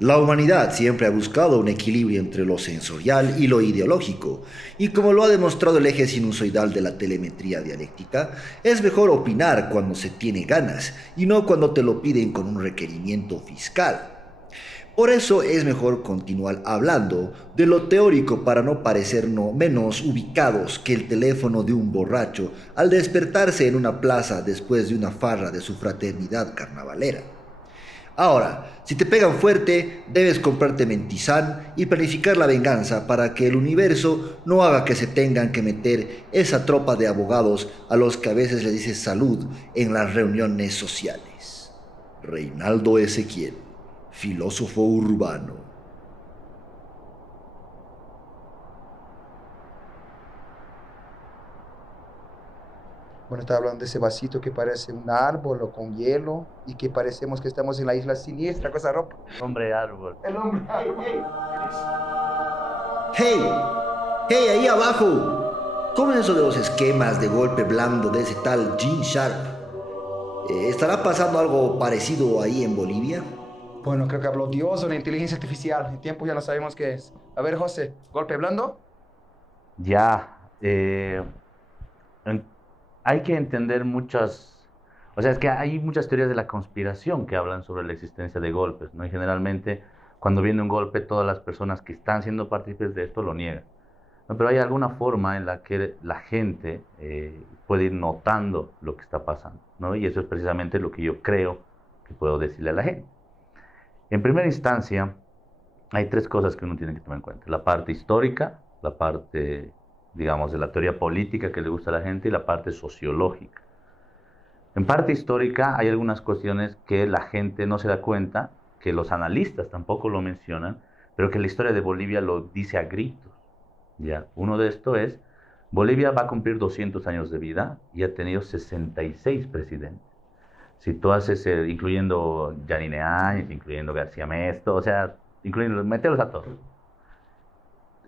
La humanidad siempre ha buscado un equilibrio entre lo sensorial y lo ideológico, y como lo ha demostrado el eje sinusoidal de la telemetría dialéctica, es mejor opinar cuando se tiene ganas y no cuando te lo piden con un requerimiento fiscal. Por eso es mejor continuar hablando de lo teórico para no parecernos menos ubicados que el teléfono de un borracho al despertarse en una plaza después de una farra de su fraternidad carnavalera. Ahora, si te pegan fuerte, debes comprarte mentizán y planificar la venganza para que el universo no haga que se tengan que meter esa tropa de abogados a los que a veces les dices salud en las reuniones sociales. Reinaldo Ezequiel, filósofo urbano. Bueno, estaba hablando de ese vasito que parece un árbol o con hielo y que parecemos que estamos en la isla siniestra, cosa ropa. Hombre árbol. El hombre. ¡Hey! ¡Hey, ahí abajo! ¿Cómo es eso de los esquemas de golpe blando de ese tal Gene Sharp? ¿Estará pasando algo parecido ahí en Bolivia? Bueno, creo que habló Dios o la inteligencia artificial. En tiempo ya no sabemos qué es. A ver, José, golpe blando. Ya, en- hay que entender muchas, o sea, es que hay muchas teorías de la conspiración que hablan sobre la existencia de golpes, ¿no? Y generalmente cuando viene un golpe, todas las personas que están siendo partícipes de esto lo niegan, ¿no? Pero hay alguna forma en la que la gente puede ir notando lo que está pasando, ¿no? Y eso es precisamente lo que yo creo que puedo decirle a la gente. En primera instancia, hay tres cosas que uno tiene que tomar en cuenta. La parte histórica, la parte, digamos, de la teoría política que le gusta a la gente y la parte sociológica. En parte histórica hay algunas cuestiones que la gente no se da cuenta, que los analistas tampoco lo mencionan, pero que la historia de Bolivia lo dice a gritos. ¿Ya? Uno de estos es, Bolivia va a cumplir 200 años de vida y ha tenido 66 presidentes. Si tú haces, incluyendo Yanine Áñez, incluyendo García Mesto, o sea, incluyendo, meterlos a todos.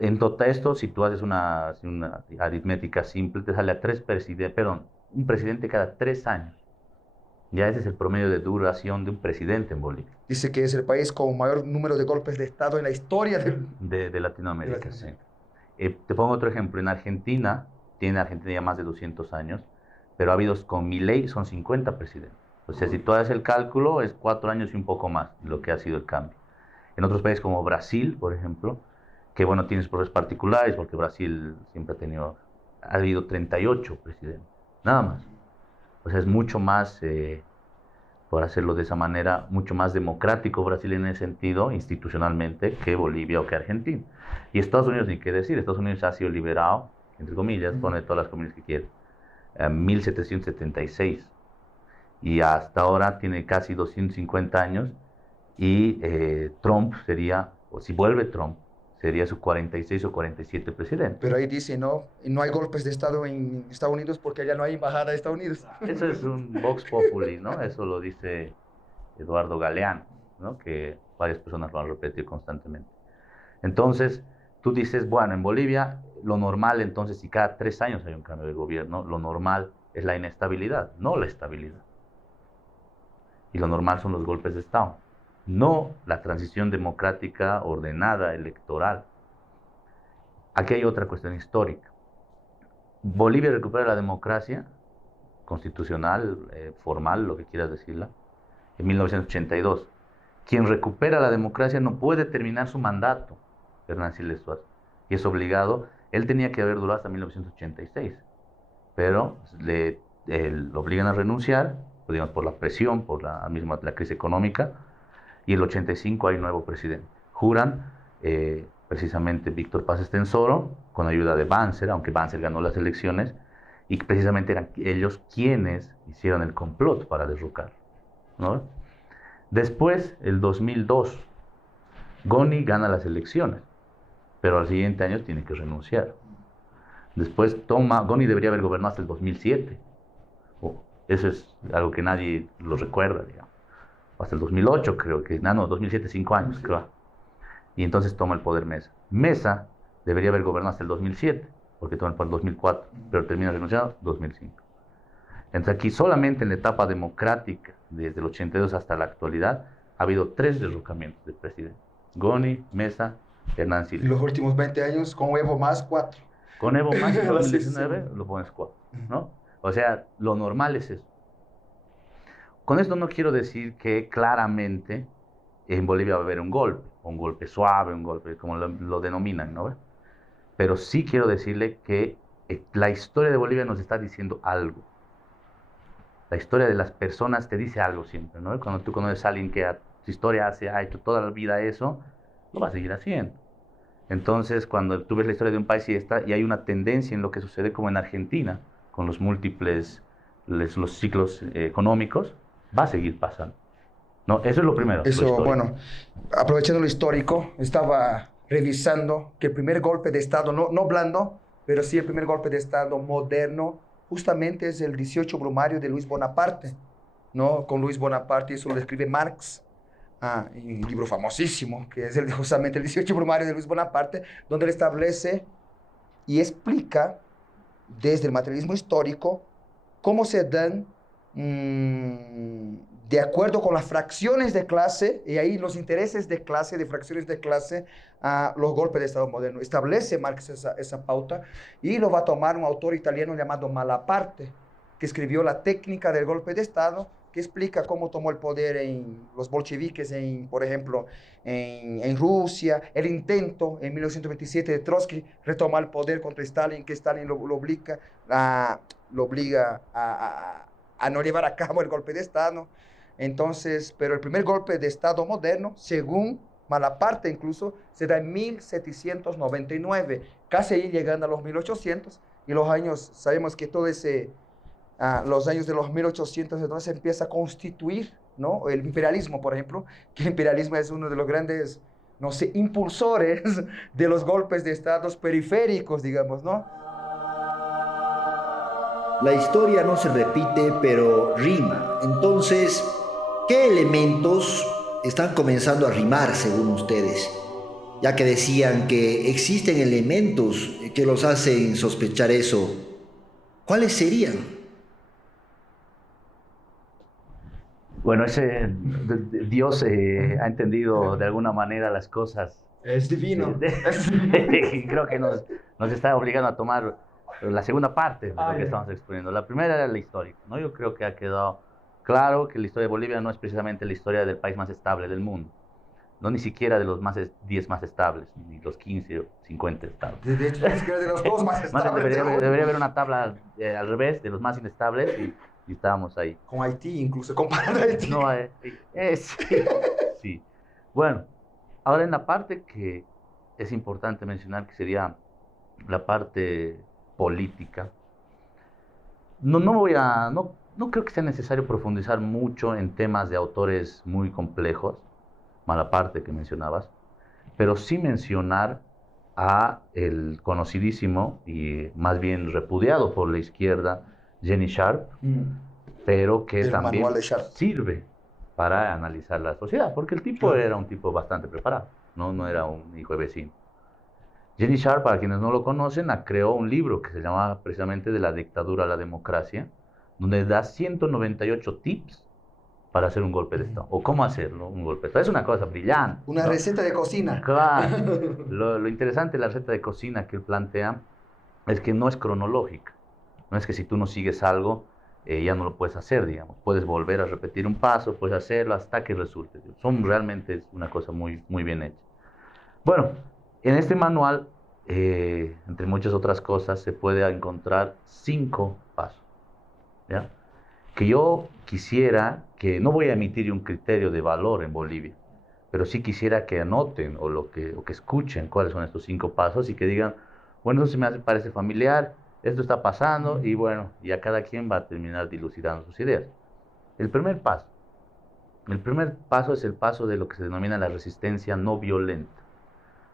En todo esto, si tú haces una aritmética simple, te sale a tres presidentes, perdón, un presidente cada 3 años. Ya ese es el promedio de duración de un presidente en Bolivia, Dice que es el país con mayor número de golpes de Estado en la historia de de Latinoamérica, sí. Latinoamérica. Te pongo otro ejemplo. En Argentina, tiene Argentina ya más de 200 años, pero ha habido con Milei son 50 presidentes. O sea, si tú haces el cálculo, es 4 años y un poco más lo que ha sido el cambio. En otros países como Brasil, por ejemplo, que bueno, tiene sus problemas particulares, porque Brasil siempre ha habido 38 presidentes, nada más. O sea, es mucho más, por hacerlo de esa manera, mucho más democrático Brasil en ese sentido, institucionalmente, que Bolivia o que Argentina. Y Estados Unidos, ni qué decir, Estados Unidos ha sido liberado, entre comillas, pone todas las comillas que quiere, en 1776. Y hasta ahora tiene casi 250 años y Trump sería, o si vuelve Trump, sería su 46 o 47 presidente. Pero ahí dice, no, no hay golpes de Estado en Estados Unidos porque allá no hay embajada de Estados Unidos. Eso es un Vox Populi, ¿no? Eso lo dice Eduardo Galeano, ¿no? Que varias personas lo han repetido constantemente. Entonces, tú dices, bueno, en Bolivia lo normal, entonces, si cada 3 años hay un cambio de gobierno, lo normal es la inestabilidad, no la estabilidad. Y lo normal son los golpes de Estado, no la transición democrática ordenada, electoral. Aquí hay otra cuestión histórica. Bolivia recupera la democracia constitucional, formal, lo que quieras decirla, en 1982. Quien recupera la democracia no puede terminar su mandato, Hernán Siles Suárez, y es obligado. Él tenía que haber durado hasta 1986, pero lo obligan a renunciar, pues, digamos, por la presión, por la misma la crisis económica, y el 85 hay un nuevo presidente. Juran precisamente Víctor Paz Estenssoro, con ayuda de Banzer, aunque Banzer ganó las elecciones, y precisamente eran ellos quienes hicieron el complot para derrocar, ¿no? Después, el 2002, Goni gana las elecciones, pero al siguiente año tiene que renunciar. Después Goni debería haber gobernado hasta el 2007. Eso es algo que nadie lo recuerda, digamos. Hasta el 2008 creo que, no, 2007, 5 años, creo. Y entonces toma el poder Mesa. Mesa debería haber gobernado hasta el 2007, porque toma el poder en 2004, pero termina renunciando en 2005. Entonces aquí solamente en la etapa democrática, desde el 82 hasta la actualidad, ha habido 3 derrocamientos de presidente. Goni, Mesa, Hernán Y Silva. los últimos 20 años, con Evo más 4. Con Evo más en La 2019 sesión. lo pones 4, ¿no? O sea, lo normal es eso. Con esto no quiero decir que claramente en Bolivia va a haber un golpe suave, un golpe, como lo denominan, ¿no? Pero sí quiero decirle que la historia de Bolivia nos está diciendo algo. La historia de las personas te dice algo siempre, ¿no? Cuando tú conoces a alguien que a su historia ha hecho toda la vida eso, lo va a seguir haciendo. Entonces, cuando tú ves la historia de un país y hay una tendencia en lo que sucede como en Argentina, con los múltiples, los ciclos económicos, va a seguir pasando. No, eso es lo primero. Eso, bueno, aprovechando lo histórico, estaba revisando que el primer golpe de Estado, no blando, pero sí el primer golpe de Estado moderno, justamente es el 18 Brumario de Luis Bonaparte, ¿no? Con Luis Bonaparte, eso lo escribe Marx, en un libro famosísimo, que es justamente el 18 Brumario de Luis Bonaparte, donde él establece y explica desde el materialismo histórico cómo se dan de acuerdo con las fracciones de clase, y ahí los intereses de clase, de fracciones de clase, a los golpes de Estado moderno. Establece Marx esa pauta y lo va a tomar un autor italiano llamado Malaparte, que escribió La técnica del golpe de Estado, que explica cómo tomó el poder en los bolcheviques, por ejemplo, en Rusia, el intento en 1927 de Trotsky retomar el poder contra Stalin, que Stalin lo obliga a no llevar a cabo el golpe de Estado. Entonces, pero el primer golpe de Estado moderno, según Malaparte incluso, se da en 1799, casi ahí llegando a los 1800, y los años, sabemos que todo ese, los años de los 1800, entonces se empieza a constituir, ¿no? El imperialismo, por ejemplo, que el imperialismo es uno de los grandes, no sé, impulsores de los golpes de estados periféricos, digamos, ¿no? La historia no se repite, pero rima. Entonces, ¿qué elementos están comenzando a rimar según ustedes? Ya que decían que existen elementos que los hacen sospechar eso. ¿Cuáles serían? Bueno, Dios ha entendido de alguna manera las cosas. Es divino. Y creo que nos está obligando a tomar la segunda parte de lo que estamos exponiendo. La primera era la histórica, ¿no? Yo creo que ha quedado claro que la historia de Bolivia no es precisamente la historia del país más estable del mundo, no ni siquiera de los 10 más estables, ni los 15 o 50 estables. De hecho, ni siquiera de los dos más estables. Debería haber una tabla al revés, de los más inestables, y estábamos ahí. Con Haití, incluso, comparando a Haití. No, sí, sí. Bueno, ahora en la parte que es importante mencionar, que sería la parte política, no creo que sea necesario profundizar mucho en temas de autores muy complejos, Malaparte que mencionabas, pero sí mencionar a el conocidísimo y más bien repudiado por la izquierda Jenny Sharp, pero que también sirve para analizar la sociedad, porque el tipo era un tipo bastante preparado, no era un hijo de vecino. Jenny Sharp, para quienes no lo conocen, creó un libro que se llama precisamente De la dictadura a la democracia, donde da 198 tips para hacer un golpe de Estado, o cómo hacerlo, un golpe de Estado. Es una cosa brillante. Una receta de cocina. Claro. Lo interesante de la receta de cocina que él plantea es que no es cronológica. No es que si tú no sigues algo, ya no lo puedes hacer, digamos. Puedes volver a repetir un paso, puedes hacerlo hasta que resulte. Realmente es una cosa muy, muy bien hecha. Bueno, en este manual, entre muchas otras cosas, se puede encontrar 5 pasos, ¿ya? Que yo quisiera que, no voy a emitir un criterio de valor en Bolivia, pero sí quisiera que anoten o que escuchen cuáles son estos 5 pasos y que digan, bueno, eso se me parece familiar, esto está pasando, y bueno, ya cada quien va a terminar dilucidando sus ideas. El primer paso es el paso de lo que se denomina la resistencia no violenta.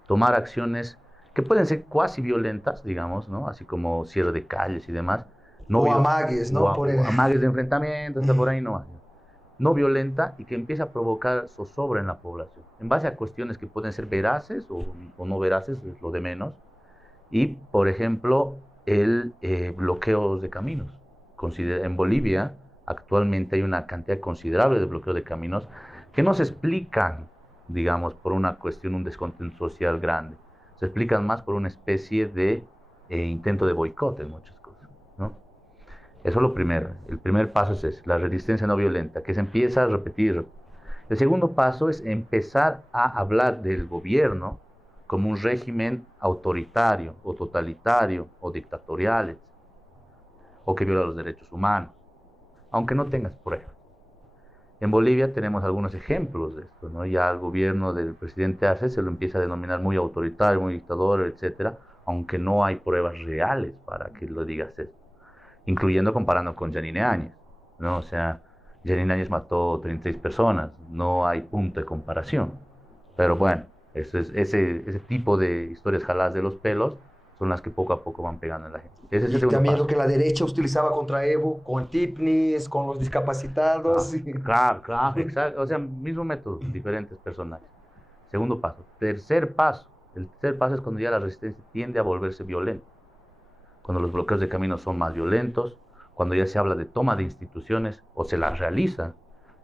Tomar acciones que pueden ser cuasi violentas, digamos, ¿no? Así como cierre de calles y demás. O amagues, ¿no? Amagues de enfrentamiento, hasta por ahí no. No violenta, y que empieza a provocar zozobra en la población, en base a cuestiones que pueden ser veraces o no veraces, es lo de menos. Y, por ejemplo, el bloqueo de caminos. En Bolivia actualmente hay una cantidad considerable de bloqueo de caminos que no se explican, digamos, por una cuestión, un descontento social grande. Se explican más por una especie de intento de boicot en muchas cosas, ¿no? Eso es lo primero. El primer paso es ese, la resistencia no violenta, que se empieza a repetir. El segundo paso es empezar a hablar del gobierno como un régimen autoritario o totalitario o dictatorial, etc., o que viola los derechos humanos, aunque no tengas pruebas. En Bolivia tenemos algunos ejemplos de esto, ¿no? Ya el gobierno del presidente Arce se lo empieza a denominar muy autoritario, muy dictador, etcétera, aunque no hay pruebas reales para que lo digas esto, incluyendo comparando con Yanine Áñez, ¿no? O sea, Yanine Áñez mató 36 personas, no hay punto de comparación. Pero bueno, ese tipo de historias jaladas de los pelos son las que poco a poco van pegando en la gente. Ese es el Y segundo también paso. lo que la derecha utilizaba contra Evo, con tipnis, con los discapacitados. Claro, exacto. O sea, mismo método, diferentes personajes. Segundo paso. Tercer paso. El tercer paso es cuando ya la resistencia tiende a volverse violenta. Cuando los bloqueos de caminos son más violentos, cuando ya se habla de toma de instituciones o se las realiza.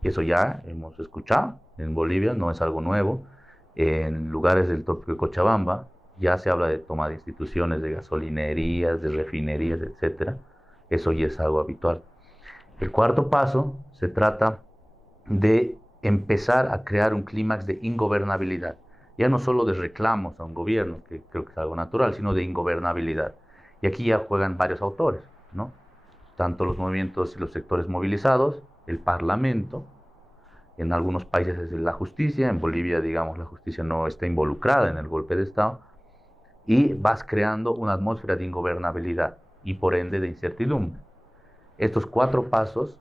Y eso ya hemos escuchado en Bolivia, no es algo nuevo. En lugares del trópico de Cochabamba ya se habla de toma de instituciones, de gasolinerías, de refinerías, etc. Eso ya es algo habitual. El cuarto paso se trata de empezar a crear un clímax de ingobernabilidad. Ya no solo de reclamos a un gobierno, que creo que es algo natural, sino de ingobernabilidad. Y aquí ya juegan varios autores, ¿no? Tanto los movimientos y los sectores movilizados, el Parlamento, en algunos países es la justicia, en Bolivia, digamos, la justicia no está involucrada en el golpe de Estado, y vas creando una atmósfera de ingobernabilidad y por ende de incertidumbre. Estos cuatro pasos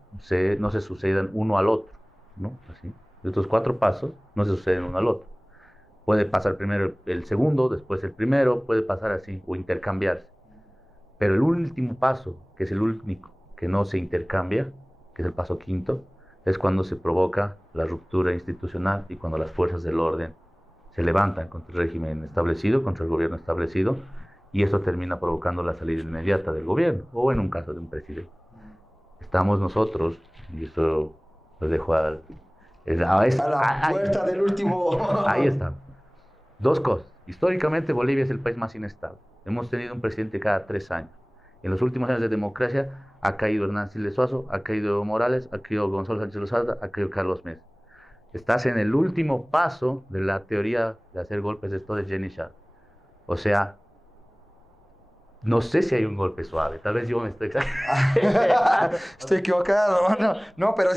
no se suceden uno al otro, ¿no? Así. Estos cuatro pasos no se suceden uno al otro. Puede pasar primero el segundo, después el primero, puede pasar así o intercambiarse. Pero el último paso, que es el único que no se intercambia, que es el paso quinto, es cuando se provoca la ruptura institucional y cuando las fuerzas del orden se levantan contra el régimen establecido, contra el gobierno establecido, y eso termina provocando la salida inmediata del gobierno, o en un caso de un presidente. Estamos nosotros, y eso lo dejo A la puerta del último. ahí está. Dos cosas. Históricamente Bolivia es el país más inestable. Hemos tenido un presidente cada 3 años. En los últimos años de democracia ha caído Hernán Siles Suazo, ha caído Evo Morales, ha caído Gonzalo Sánchez Lozada, ha caído Carlos Mesa. Estás en el último paso de la teoría de hacer golpes de esto de Jenny Sharp. O sea, no sé si hay un golpe suave, tal vez yo me estoy Estoy equivocado. No, pero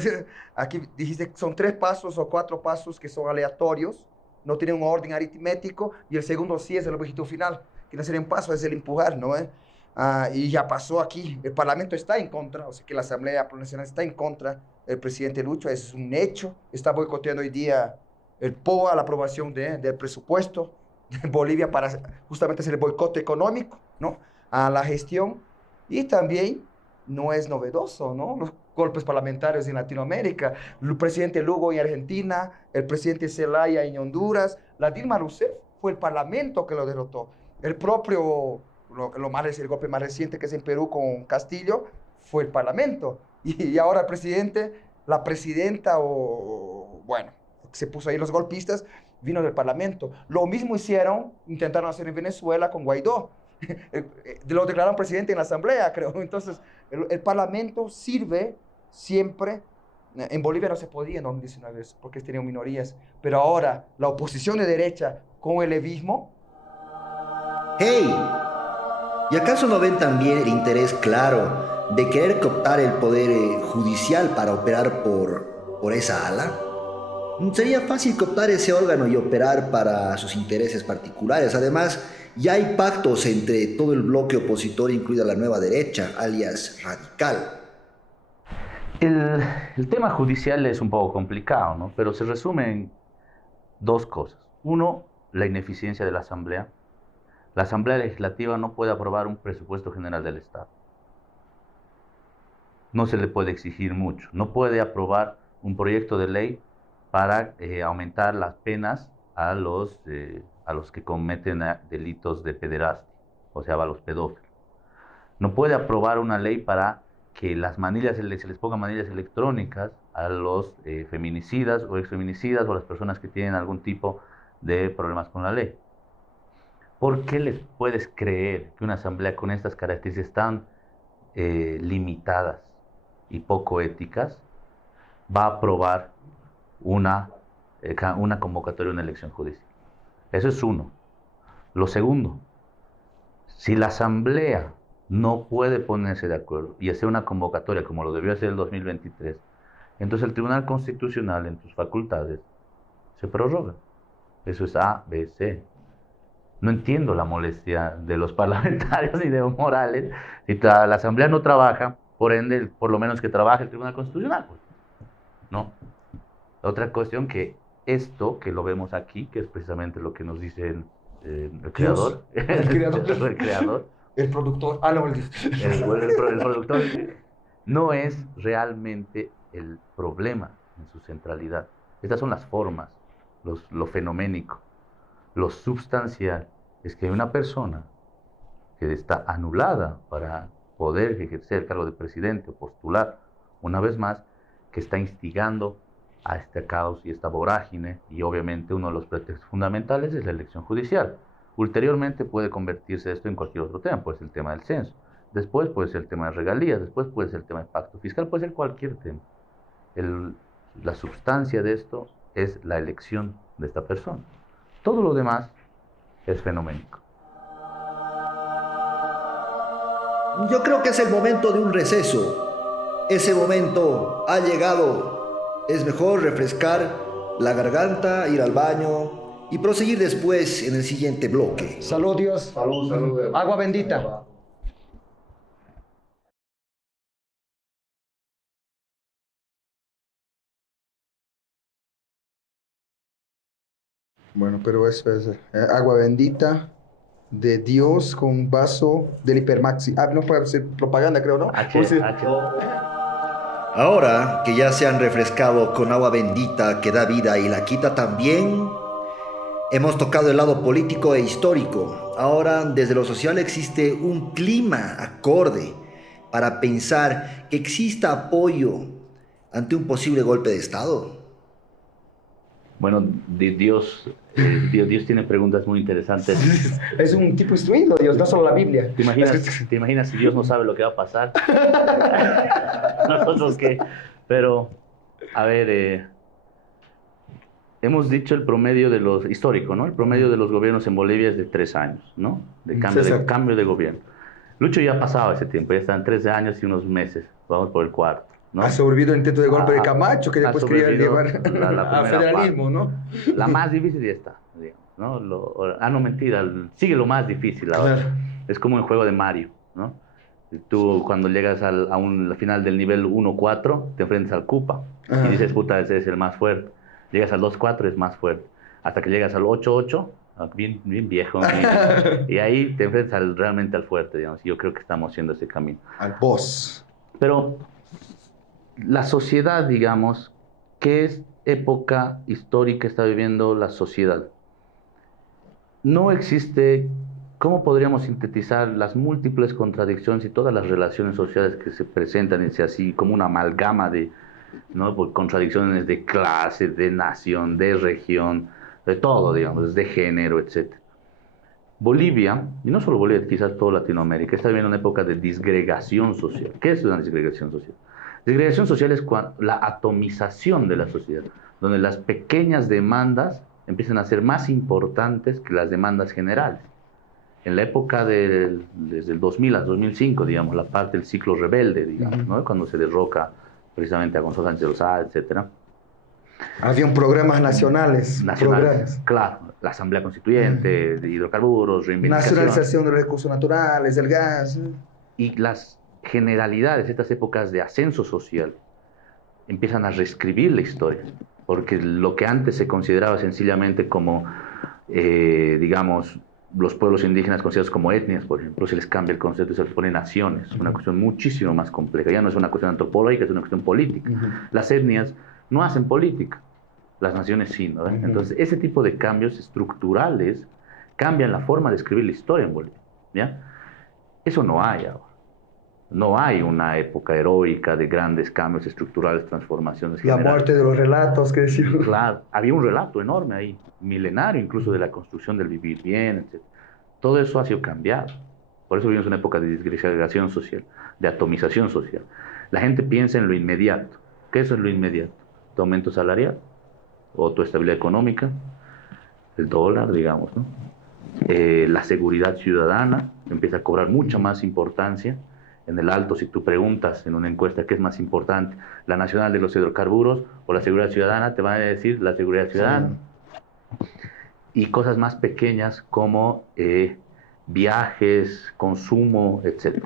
aquí dijiste que son 3 pasos o 4 pasos que son aleatorios, no tienen un orden aritmético, y el segundo sí es el objetivo final, que no sería un paso, es el empujar, ¿no? Y ya pasó aquí, el Parlamento está en contra, o sea que la Asamblea Plurinacional está en contra del presidente Lucho, es un hecho, está boicoteando hoy día el POA, la aprobación del presupuesto de Bolivia para justamente hacer el boicote económico, ¿no? A la gestión, y también no es novedoso, ¿no? Los golpes parlamentarios en Latinoamérica, el presidente Lugo en Argentina, el presidente Zelaya en Honduras, la Dilma Rousseff fue el Parlamento que lo derrotó, el propio, el golpe más reciente que es en Perú con Castillo, fue el Parlamento, y ahora el presidente, la presidenta, bueno, se puso ahí los golpistas, vino del Parlamento. Lo mismo intentaron hacer en Venezuela con Guaidó. Lo declararon presidente en la Asamblea, creo. Entonces, el Parlamento sirve siempre. En Bolivia no se podía en 2019 porque tenían minorías. Pero ahora, la oposición de derecha con el levismo. ¡Hey! ¿Y acaso no ven también el interés claro de querer cooptar el poder judicial para operar por esa ala? Sería fácil cooptar ese órgano y operar para sus intereses particulares. Además, ya hay pactos entre todo el bloque opositor, incluida la nueva derecha, alias radical. El tema judicial es un poco complicado, ¿no? Pero se resume en 2 cosas. Uno, la ineficiencia de la Asamblea. La Asamblea Legislativa no puede aprobar un presupuesto general del Estado. No se le puede exigir mucho. No puede aprobar un proyecto de ley para aumentar las penas a los que cometen delitos de pederastia, o sea, a los pedófilos. No puede aprobar una ley para que se les pongan manillas electrónicas a los feminicidas o exfeminicidas o a las personas que tienen algún tipo de problemas con la ley. ¿Por qué les puedes creer que una asamblea con estas características tan limitadas y poco éticas va a aprobar una convocatoria de una elección judicial? Eso es uno. Lo segundo, si la asamblea no puede ponerse de acuerdo y hacer una convocatoria como lo debió hacer el 2023, entonces el Tribunal Constitucional en sus facultades se prorroga. Eso es A, B, C. No entiendo la molestia de los parlamentarios ni de Evo Morales. Si la asamblea no trabaja, por ende, por lo menos que trabaje el Tribunal Constitucional, pues, ¿no? Otra cuestión que esto, que lo vemos aquí, que es precisamente lo que nos dice el creador, el creador, el productor, el productor, no es realmente el problema en su centralidad. Estas son las formas, lo fenoménico. Lo substancial es que hay una persona que está anulada para poder ejercer el cargo de presidente o postular una vez más, que está instigando a este caos y esta vorágine, y obviamente uno de los pretextos fundamentales es la elección judicial. Ulteriormente puede convertirse esto en cualquier otro tema, puede ser el tema del censo, después puede ser el tema de regalías, después puede ser el tema del pacto fiscal, puede ser cualquier tema. La substancia de esto es la elección de esta persona. Todo lo demás es fenoménico. Yo creo que es el momento de un receso. Ese momento ha llegado. Es mejor refrescar la garganta, ir al baño y proseguir después en el siguiente bloque. Salud, Dios. Salud. Agua bendita. Bueno, pero eso es agua bendita de Dios con un vaso del Hipermaxi. No puede ser propaganda, creo, ¿no? Ahora que ya se han refrescado con agua bendita que da vida y la quita también, hemos tocado el lado político e histórico. Ahora, desde lo social existe un clima acorde para pensar que exista apoyo ante un posible golpe de Estado. Bueno, Dios tiene preguntas muy interesantes. Es un tipo instruido, Dios, no solo la Biblia. ¿Te imaginas si Dios no sabe lo que va a pasar? ¿Nosotros qué? Pero, a ver, hemos dicho el promedio de los histórico, ¿no? El promedio de los gobiernos en Bolivia es de 3 años, ¿no? De cambio de gobierno. Lucho ya ha pasado ese tiempo, ya están 13 años y unos meses. Vamos por el cuarto, ¿no? Ha sobrevivido el intento de golpe de Camacho, que después quería llevar al federalismo, ¿no? La más difícil ya está, digamos, ¿no? No, mentira, sigue lo más difícil ahora. Claro. Es como un juego de Mario, ¿no? Tú cuando llegas a la final del nivel 1-4, te enfrentas al Koopa y dices, puta, ese es el más fuerte. Llegas al 2-4, es más fuerte. Hasta que llegas al 8-8, bien viejo, y ahí te enfrentas realmente al fuerte, digamos. Y yo creo que estamos haciendo ese camino. Al boss. Pero la sociedad, digamos, ¿qué época histórica está viviendo la sociedad? No existe, ¿cómo podríamos sintetizar las múltiples contradicciones y todas las relaciones sociales que se presentan así como una amalgama de, ¿no? Por contradicciones de clase, de nación, de región, de todo, digamos, de género, etc. Bolivia, y no solo Bolivia, quizás toda Latinoamérica, está viviendo una época de disgregación social. ¿Qué es una disgregación social? Disgregación social es la atomización de la sociedad, donde las pequeñas demandas empiezan a ser más importantes que las demandas generales. En la época desde el 2000 al 2005, digamos, la parte del ciclo rebelde, digamos, ¿no? Cuando se derroca precisamente a Gonzalo Sánchez de Lozada, etc. Habían programas nacionales. Claro, la Asamblea Constituyente, de hidrocarburos, reivindicación. Nacionalización de los recursos naturales, el gas. Y las generalidades, estas épocas de ascenso social, empiezan a reescribir la historia, porque lo que antes se consideraba sencillamente como, digamos, los pueblos indígenas considerados como etnias, por ejemplo, se les cambia el concepto y se les pone naciones, una cuestión muchísimo más compleja, ya no es una cuestión antropológica, es una cuestión política. Las etnias no hacen política, las naciones sí, ¿no? Entonces, ese tipo de cambios No hay una época heroica de grandes cambios estructurales, transformaciones La generales. muerte de los relatos que decimos. Claro, había un relato enorme ahí, milenario incluso, de la construcción del vivir bien, etc. Todo eso ha sido cambiado. Por eso vivimos una época de disgregación social, de atomización social. La gente piensa en lo inmediato. ¿Qué es lo inmediato? Tu aumento salarial o tu estabilidad económica, el dólar, digamos, ¿no? La seguridad ciudadana empieza a cobrar mucha más importancia. En el Alto, si tú preguntas en una encuesta qué es más importante, la nacional de los hidrocarburos o la seguridad ciudadana, te van a decir la seguridad ciudadana. Sí. Y cosas más pequeñas como viajes, consumo, etc.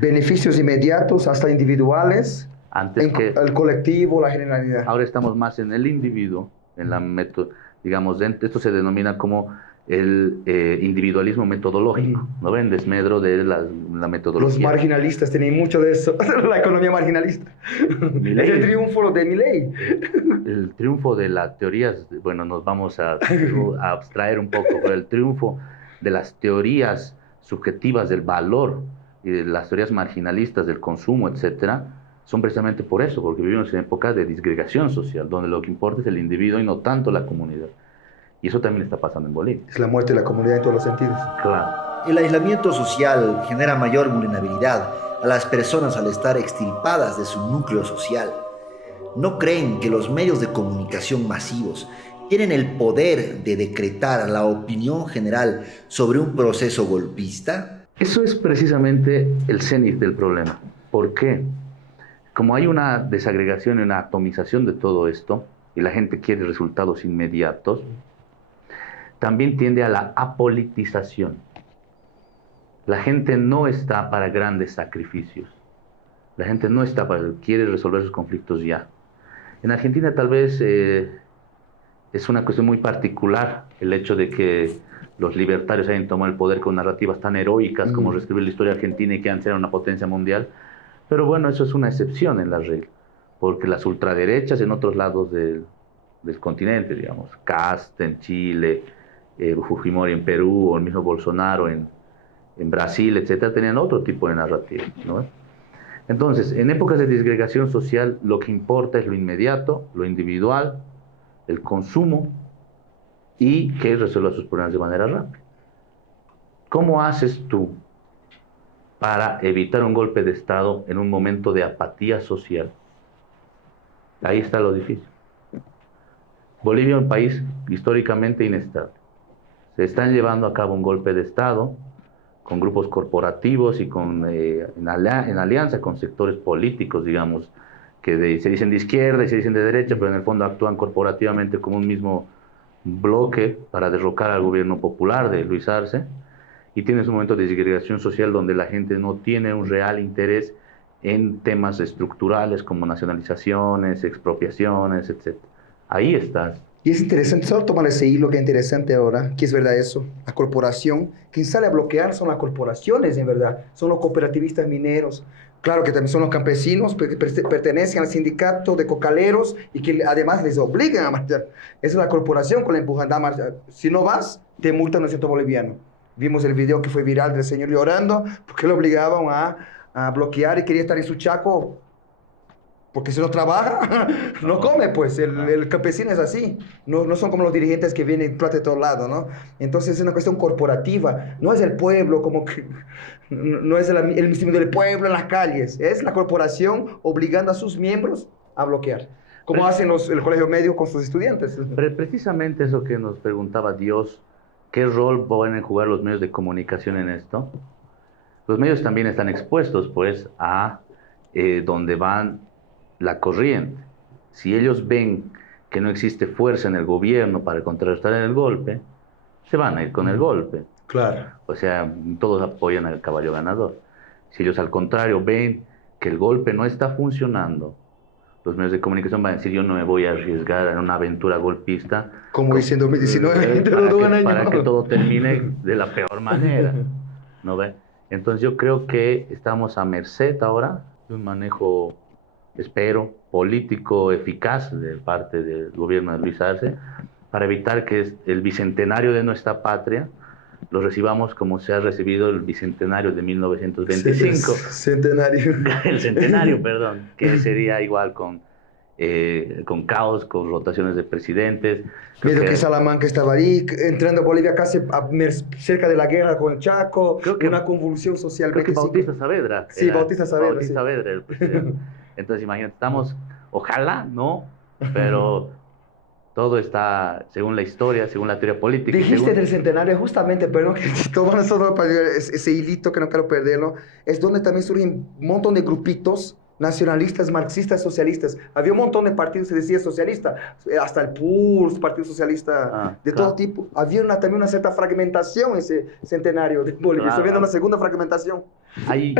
Beneficios inmediatos, hasta individuales, Antes que el colectivo, la generalidad. ahora estamos más en el individuo, en la digamos, esto se denomina como el individualismo metodológico, ¿no ven? Desmedro de la metodología. Los marginalistas tienen mucho de eso, la economía marginalista. Es el triunfo de Milei. El triunfo de las teorías, bueno, nos vamos a abstraer un poco, pero el triunfo de las teorías subjetivas del valor y de las teorías marginalistas del consumo, etcétera, son precisamente por eso, porque vivimos en épocas de disgregación social, donde lo que importa es el individuo y no tanto la comunidad. Y eso también está pasando en Bolivia. Es la muerte de la comunidad en todos los sentidos. Claro. El aislamiento social genera mayor vulnerabilidad a las personas al estar extirpadas de su núcleo social. ¿No creen que los medios de comunicación masivos tienen el poder de decretar la opinión general sobre un proceso golpista? Eso es precisamente el cénit del problema. ¿Por qué? Como hay una desagregación y una atomización de todo esto, y la gente quiere resultados inmediatos, también tiende a la apolitización. La gente no está para grandes sacrificios. La gente no está para, quiere resolver sus conflictos ya. En Argentina tal vez es una cuestión muy particular el hecho de que los libertarios hayan tomado el poder con narrativas tan heroicas como reescribir la historia argentina y que antes era una potencia mundial. Pero bueno, eso es una excepción en la regla, porque las ultraderechas en otros lados del continente, digamos, Cast en Chile, Fujimori en Perú, o el mismo Bolsonaro en Brasil, etcétera, tenían otro tipo de narrativa, ¿no? Entonces, en épocas de disgregación social, lo que importa es lo inmediato, lo individual, el consumo y que resuelva sus problemas de manera rápida. ¿Cómo haces tú para evitar un golpe de Estado en un momento de apatía social? Ahí está lo difícil. Bolivia es un país históricamente inestable. Se están llevando a cabo un golpe de Estado con grupos corporativos y en alianza con sectores políticos, digamos, que se dicen de izquierda y se dicen de derecha, pero en el fondo actúan corporativamente como un mismo bloque para derrocar al gobierno popular de Luis Arce. Y tienes un momento de disgregación social donde la gente no tiene un real interés en temas estructurales como nacionalizaciones, expropiaciones, etc. Ahí estás. Y es interesante, solo tomar ese hilo que es interesante ahora, que es verdad eso, la corporación, quien sale a bloquear son las corporaciones en verdad, son los cooperativistas mineros, claro que también son los campesinos que pertenecen al sindicato de cocaleros y que además les obligan a marchar. Esa es la corporación con la empujanda a marchar. Si no vas, te multan el centro boliviano. Vimos el video que fue viral del señor llorando porque lo obligaban a bloquear y quería estar en su chaco. Porque si no trabaja, no come, pues el campesino es así. No son como los dirigentes que vienen plata de todos lados, ¿no? Entonces es una cuestión corporativa. No es el pueblo, como que no es el mismo del pueblo en las calles. Es la corporación obligando a sus miembros a bloquear. Como hacen el colegio medio con sus estudiantes. Precisamente eso que nos preguntaba Dios, ¿qué rol pueden jugar los medios de comunicación en esto? Los medios también están expuestos, pues, a donde van la corriente. Si ellos ven que no existe fuerza en el gobierno para contrarrestar el golpe, se van a ir con el golpe. Claro. O sea, todos apoyan al caballo ganador. Si ellos al contrario ven que el golpe no está funcionando, los medios de comunicación van a decir: yo no me voy a arriesgar en una aventura golpista. Como hice en 2019, para que todo termine de la peor manera, ¿no ve? Entonces yo creo que estamos a merced ahora de un manejo, espero, político eficaz de parte del gobierno de Luis Arce para evitar que el bicentenario de nuestra patria lo recibamos como se ha recibido el bicentenario de 1925. Centenario. El centenario, perdón, que sería igual con caos, con rotaciones de presidentes. Viendo que Salamanca estaba ahí, entrando a Bolivia casi cerca de la guerra con el Chaco, Creo que, una convulsión social. creo que Bautista Saavedra. Sí, Bautista Saavedra. Bautista Saavedra era el presidente. Entonces, imagínate, ojalá, no, pero todo está según la historia, según la teoría política. Dijiste del centenario, justamente, perdón, que tomando solo para ese hilito que no quiero perderlo, es donde también surgen un montón de grupitos nacionalistas, marxistas, socialistas. Había un montón de partidos, se decía socialista, hasta el PURS, Partido Socialista de todo tipo. Había también una cierta fragmentación en ese centenario de Bolivia. Estoy viendo una segunda fragmentación. Hay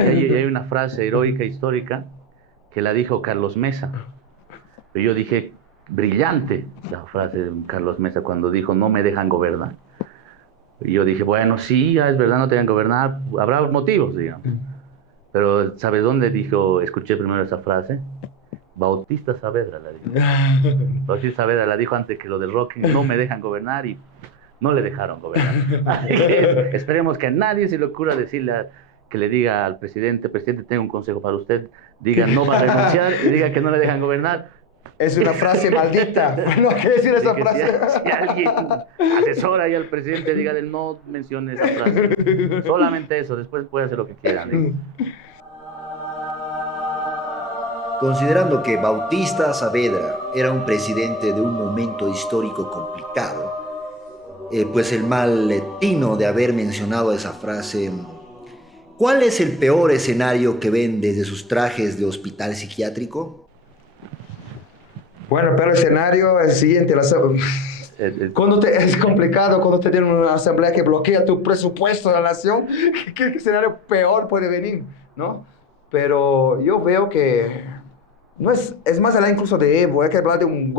una frase heroica, histórica, que la dijo Carlos Mesa. Pero yo dije, brillante la frase de Carlos Mesa cuando dijo, no me dejan gobernar. Y yo dije, bueno, sí, ya es verdad, no te dejan gobernar, habrá motivos, digamos. Pero, ¿sabes dónde escuché primero esa frase? Bautista Saavedra la dijo. Bautista Saavedra la dijo antes que lo del Rocking, no me dejan gobernar, y no le dejaron gobernar. Esperemos que a nadie se le ocurra decirle, que le diga al presidente, tengo un consejo para usted, diga no va a renunciar y diga que no le dejan gobernar. Es una frase maldita. No quiere decir esa frase. Si alguien asesora ahí al presidente, dígale no mencione esa frase. Solamente eso, después puede hacer lo que quiera. Considerando que Bautista Saavedra era un presidente de un momento histórico complicado, pues el mal tino de haber mencionado esa frase, ¿cuál es el peor escenario que ven desde sus trajes de hospital psiquiátrico? Bueno, pero el escenario es el siguiente. Es complicado cuando te tienen una asamblea que bloquea tu presupuesto de la nación. ¿Qué escenario peor puede venir? ¿No? Pero yo veo que no es más allá incluso de Evo. Hay que hablar de un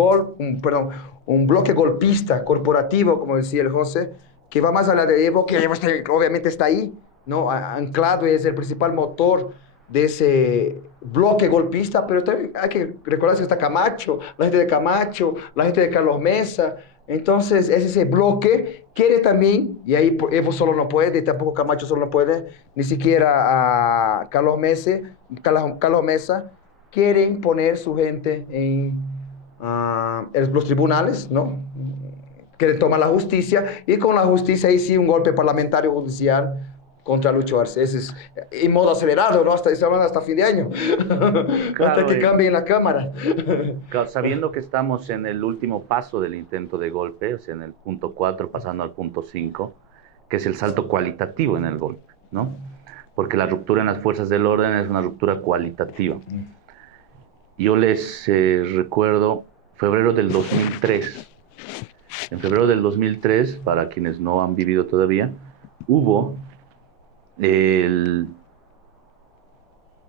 bloque golpista corporativo, como decía el José, que va más allá de Evo, que Evo obviamente está ahí, ¿no? Anclado, y es el principal motor de ese bloque golpista, pero también hay que recordar que está Camacho, la gente de Camacho, la gente de Carlos Mesa. Entonces es ese bloque, quiere también, y ahí Evo solo no puede, y tampoco Camacho solo no puede, ni siquiera a Carlos Mesa, quieren poner su gente en los tribunales, ¿no? Quieren tomar la justicia, y con la justicia ahí sí un golpe parlamentario judicial contra Lucho Arce. Es en modo acelerado, ¿no? Hasta fin de año. Claro, hasta que cambien la Cámara. Claro, sabiendo que estamos en el último paso del intento de golpe, o sea, en el punto 4 pasando al punto 5, que es el salto cualitativo en el golpe, ¿no? Porque la ruptura en las fuerzas del orden es una ruptura cualitativa. Yo les recuerdo febrero del 2003. En febrero del 2003, para quienes no han vivido todavía, hubo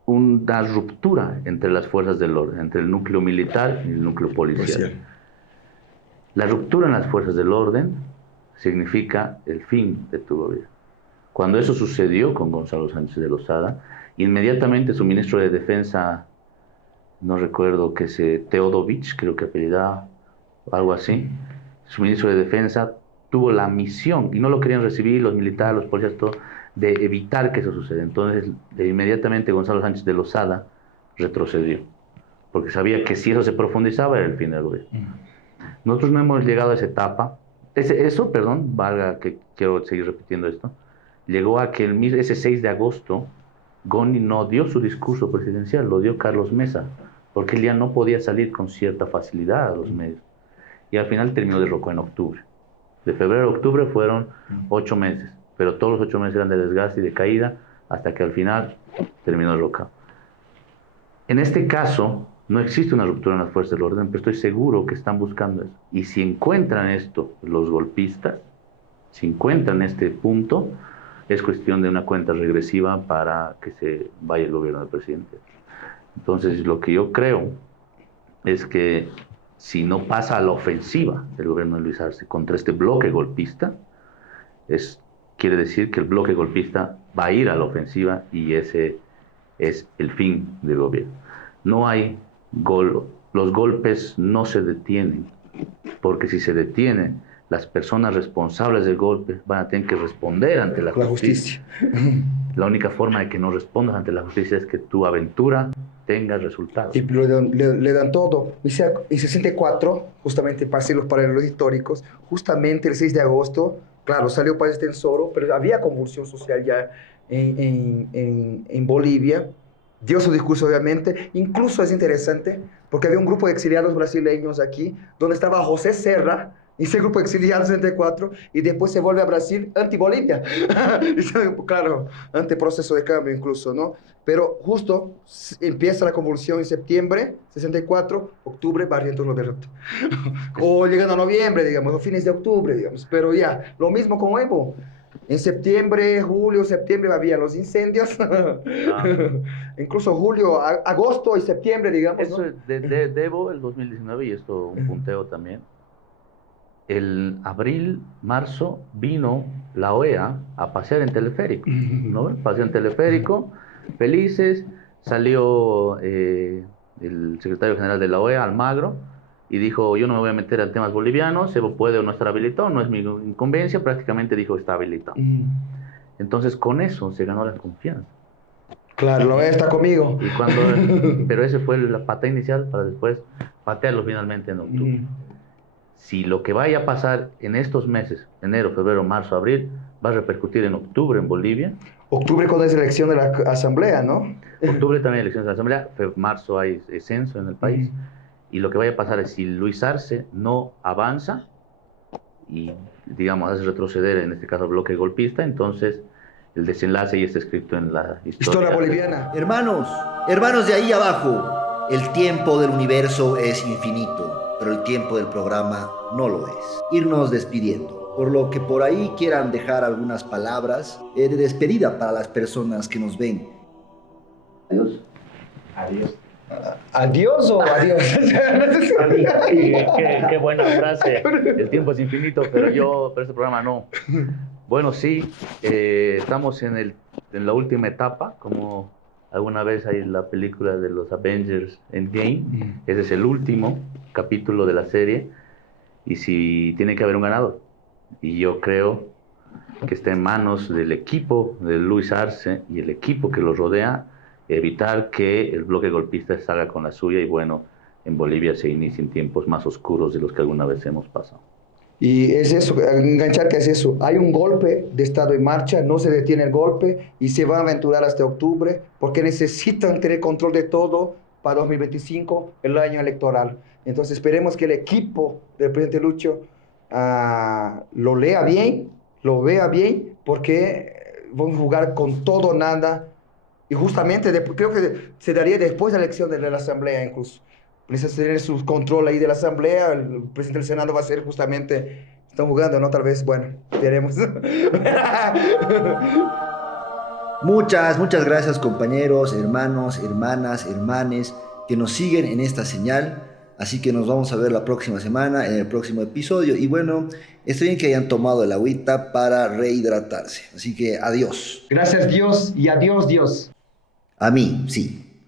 una ruptura entre las fuerzas del orden, entre el núcleo militar y el núcleo policial. La ruptura en las fuerzas del orden significa el fin de tu gobierno. Cuando eso sucedió con Gonzalo Sánchez de Lozada, inmediatamente su ministro de Defensa, no recuerdo Teodovich, creo que apellidaba, algo así, su ministro de Defensa tuvo la misión, y no lo querían recibir los militares, los policías, todo, de evitar que eso suceda. Entonces, inmediatamente Gonzalo Sánchez de Lozada retrocedió, porque sabía que si eso se profundizaba era el fin del gobierno. Nosotros no hemos llegado a esa etapa. Valga que quiero seguir repitiendo esto, llegó a que ese 6 de agosto Goni no dio su discurso presidencial, lo dio Carlos Mesa, porque él ya no podía salir con cierta facilidad a los medios. Y al final terminó derrocado en octubre. De febrero a octubre fueron 8 meses, pero todos los 8 meses eran de desgaste y de caída, hasta que al final terminó derrocado. En este caso, no existe una ruptura en las fuerzas del orden, pero estoy seguro que están buscando eso. Y si encuentran esto, los golpistas, si encuentran este punto, es cuestión de una cuenta regresiva para que se vaya el gobierno del presidente. Entonces, lo que yo creo es que si no pasa a la ofensiva del gobierno de Luis Arce contra este bloque golpista, quiere decir que el bloque golpista va a ir a la ofensiva, y ese es el fin del gobierno. No hay los golpes no se detienen, porque si se detienen, las personas responsables del golpe van a tener que responder ante la justicia. La única forma de que no respondas ante la justicia es que tu aventura tenga resultados. Y le dan todo. En 64, justamente para hacer los paralelos históricos, justamente el 6 de agosto, claro, salió Paz Extensoro, pero había convulsión social ya en Bolivia. Dio su discurso, obviamente. Incluso es interesante, porque había un grupo de exiliados brasileños aquí, donde estaba José Serra, y ese grupo de exiliados en 64, y después se vuelve a Brasil anti-Bolivia. Claro, anti-proceso de cambio incluso, ¿no? Pero justo empieza la convulsión en septiembre, 64, octubre, Barrientos lo derrota. O llegando a noviembre, digamos, o fines de octubre, digamos. Pero ya, lo mismo con Evo. En septiembre, julio, septiembre había los incendios. Incluso julio, agosto y septiembre, digamos. Eso, ¿no? de Evo, el 2019, y esto un punteo también. El abril, marzo, vino la OEA a pasear en teleférico, ¿no? Paseó en teleférico, felices, salió el secretario general de la OEA, Almagro, y dijo, yo no me voy a meter a temas bolivianos, Evo puede o no estar habilitado, no es mi incumbencia, prácticamente dijo, está habilitado. Entonces, con eso se ganó la confianza. Claro, la OEA está conmigo. Pero ese fue la patada inicial para después patearlo finalmente en octubre. Si lo que vaya a pasar en estos meses, enero, febrero, marzo, abril, va a repercutir en octubre en Bolivia. Octubre cuando es elección de la asamblea, ¿no? Octubre también hay elecciones de la asamblea, marzo hay censo en el país. Y lo que vaya a pasar es si Luis Arce no avanza y, digamos, hace retroceder, en este caso, el bloque golpista, entonces el desenlace ya está escrito en la historia boliviana. Hermanos de ahí abajo, el tiempo del universo es infinito, pero el tiempo del programa no lo es. Irnos despidiendo, por lo que por ahí quieran dejar algunas palabras de despedida para las personas que nos ven. Adiós. Adiós. ¿Adiós o adiós? Qué buena frase. El tiempo es infinito, pero este programa no. Bueno, sí, estamos en la última etapa, como alguna vez hay la película de los Avengers Endgame. Ese es el último capítulo de la serie, y si tiene que haber un ganador. Y yo creo que está en manos del equipo de Luis Arce y el equipo que lo rodea, evitar que el bloque golpista salga con la suya y, bueno, en Bolivia se inicien tiempos más oscuros de los que alguna vez hemos pasado. Y es eso, enganchar que es eso. Hay un golpe de Estado en marcha, no se detiene el golpe y se va a aventurar hasta octubre porque necesitan tener control de todo para 2025, el año electoral. Entonces esperemos que el equipo del presidente Lucho lo lea bien, lo vea bien, porque van a jugar con todo o nada. Y justamente creo que se daría después de la elección de la Asamblea incluso. Necesita tener su control ahí de la Asamblea. El presidente del Senado va a ser justamente... Están jugando, ¿no? Tal vez, bueno, veremos. Muchas gracias, compañeros, hermanos, hermanas, hermanes que nos siguen en esta señal. Así que nos vamos a ver la próxima semana en el próximo episodio. Y bueno, está bien que hayan tomado el agüita para rehidratarse. Así que adiós. Gracias Dios y adiós Dios. A mí, sí.